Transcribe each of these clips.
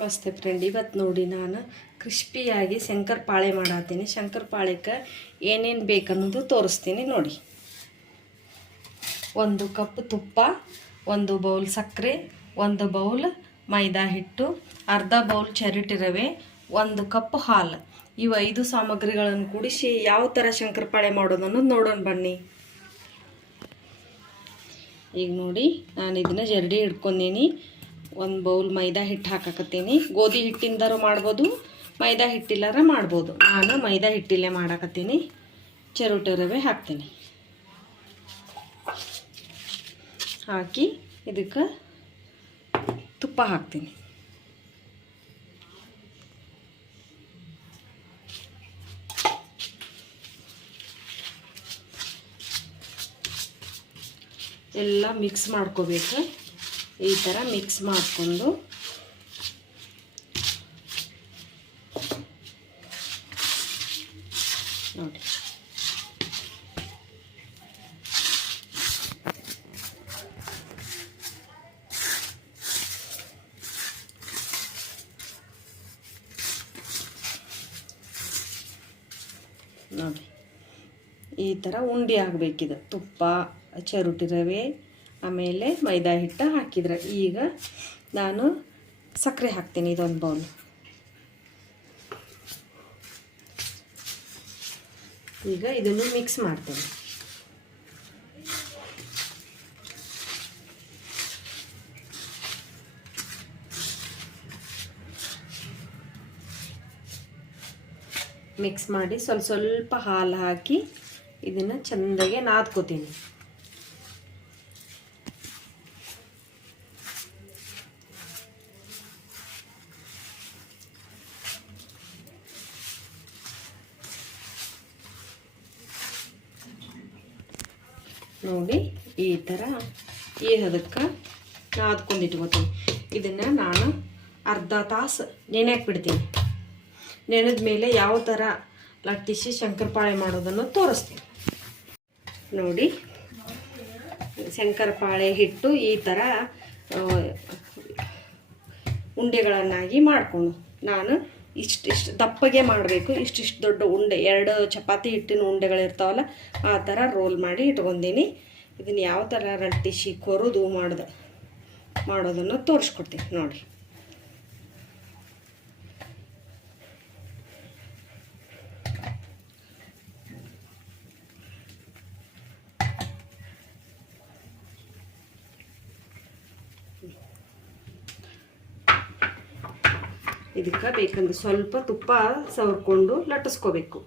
ನಮಸ್ತೆ ಫ್ರೆಂಡ್, ಇವತ್ತು ನೋಡಿ ನಾನು ಕ್ರಿಸ್ಪಿಯಾಗಿ ಶಂಕರಪಾಳೆ ಮಾಡತ್ತೀನಿ. ಶಂಕರಪಾಳೆಗೆ ಏನೇನು ಬೇಕನ್ನೋದು ತೋರಿಸ್ತೀನಿ ನೋಡಿ. 1 ಕಪ್ ತುಪ್ಪ, 1 ಬೌಲ್ ಸಕ್ಕರೆ, 1 ಬೌಲ್ ಮೈದಾ ಹಿಟ್ಟು, ಅರ್ಧ ಬೌಲ್ ಚರಿಟಿ ರವೆ, 1 ಕಪ್ ಹಾಲು. ಇವು 5 ಸಾಮಗ್ರಿಗಳನ್ನು ಕೂಡಿಸಿ ಯಾವ ಥರ ಶಂಕರಪಾಳೆ ಮಾಡೋದನ್ನು ನೋಡೋಣ ಬನ್ನಿ. ಈಗ ನೋಡಿ, ನಾನು ಇದನ್ನು ಜರಡಿ ಹಿಡ್ಕೊಂಡೀನಿ. 1 ಬೌಲ್ ಮೈದಾ ಹಿಟ್ಟು ಹಾಕಕತ್ತೀನಿ. ಗೋಧಿ ಹಿಟ್ಟಿಂದಾರು ಮಾಡ್ಬೋದು, ಮೈದಾ ಹಿಟ್ಟಿಲ್ಲಾರ ಮಾಡ್ಬೋದು. ನಾನು ಮೈದಾ ಹಿಟ್ಟಿಲ್ಲೇ ಮಾಡಾಕತ್ತೀನಿ. ಚರೋಟಿ ರವೆ ಹಾಕ್ತೀನಿ. ಹಾಕಿ ಇದಕ್ಕೆ ತುಪ್ಪ ಹಾಕ್ತೀನಿ. ಎಲ್ಲ ಮಿಕ್ಸ್ ಮಾಡ್ಕೋಬೇಕು. ಈ ಥರ ಮಿಕ್ಸ್ ಮಾಡಿಕೊಂಡು ನೋಡಿ, ನೋಡಿ ಈ ಥರ ಉಂಡೆ ಆಗಬೇಕಿದು. ತುಪ್ಪ, ಚರುಟಿ ರವೆ, ಆಮೇಲೆ ಮೈದಾ ಹಿಟ್ಟು ಹಾಕಿದ್ರೆ. ಈಗ ನಾನು ಸಕ್ಕರೆ ಹಾಕ್ತೀನಿ. ಇದೊಂದು ಬೌಲ್. ಈಗ ಇದನ್ನು ಮಿಕ್ಸ್ ಮಾಡ್ತೀನಿ. ಮಿಕ್ಸ್ ಮಾಡಿ ಸ್ವಲ್ಪ ಹಾಲು ಹಾಕಿ ಇದನ್ನು ಚೆಂದಾಗೆ ನಾದ್ಕೋತೀನಿ. ನೋಡಿ ಈ ಥರ ಈ ಹದಕ್ಕೆ ನಾದ್ಕೊಂಡು ಇಟ್ಕೋತೀನಿ. ಇದನ್ನು ನಾನು ಅರ್ಧ ತಾಸು ನೆನೆಯಕ್ಕೆ ಬಿಡ್ತೀನಿ. ನೆನೆದ ಮೇಲೆ ಯಾವ ಥರ ಲಟ್ಟಿಸಿ ಶಂಕರಪಾಳೆ ಮಾಡೋದನ್ನು ತೋರಿಸ್ತೀನಿ ನೋಡಿ. ಶಂಕರಪಾಳೆ ಹಿಟ್ಟು ಈ ಥರ ಉಂಡೆಗಳನ್ನಾಗಿ ಮಾಡಿಕೊಂಡು ನಾನು ಇಷ್ಟಿಷ್ಟು ದಪ್ಪಗೆ ಮಾಡಬೇಕು. ಇಷ್ಟಿಷ್ಟು ದೊಡ್ಡ ಉಂಡೆ, 2 ಚಪಾತಿ ಹಿಟ್ಟಿನ ಉಂಡೆಗಳಿರ್ತಾವಲ್ಲ ಆ ಥರ ರೋಲ್ ಮಾಡಿ ಇಟ್ಕೊಂಡೀನಿ. ಇದನ್ನು ಯಾವ ಥರ ರಟ್ಟಿಸಿ ಕೊರೋದು ಮಾಡೋದನ್ನು ತೋರಿಸ್ಕೊಡ್ತೀನಿ ನೋಡಿ. ಇದಕ್ಕೆ ಬೇಕಂದ್ರೆ ಸ್ವಲ್ಪ ತುಪ್ಪ ಸವರ್ಕೊಂಡು ಲಟ್ಟಿಸ್ಕೋಬೇಕು.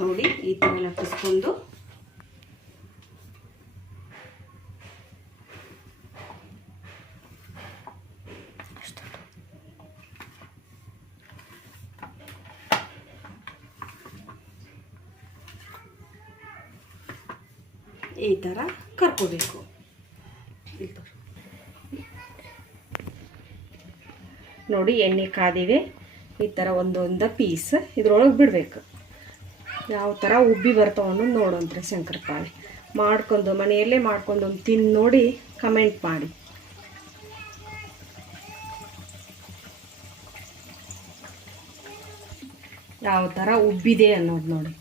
ನೋಡಿ ಈ ಥರ ಲಟ್ಟಿಸ್ಕೊಂಡು ಈ ಥರ ಕರ್ಕೋಬೇಕು. ನೋಡಿ ಎಣ್ಣೆ ಕಾದಿದೆ. ಈ ಥರ ಒಂದೊಂದು ಪೀಸ್ ಇದ್ರೊಳಗೆ ಬಿಡಬೇಕು. ಯಾವ ಥರ ಉಬ್ಬಿ ಬರ್ತಾವ ಅನ್ನೋದು ನೋಡೋಂತ್ರಿ. ಶಂಕರಪಾಳೆ ಮನೆಯಲ್ಲೇ ಮಾಡ್ಕೊಂಡು ತಿಂದು ನೋಡಿ ಕಮೆಂಟ್ ಮಾಡಿ. ಯಾವ ಥರ ಉಬ್ಬಿದೆ ಅನ್ನೋದು ನೋಡಿ.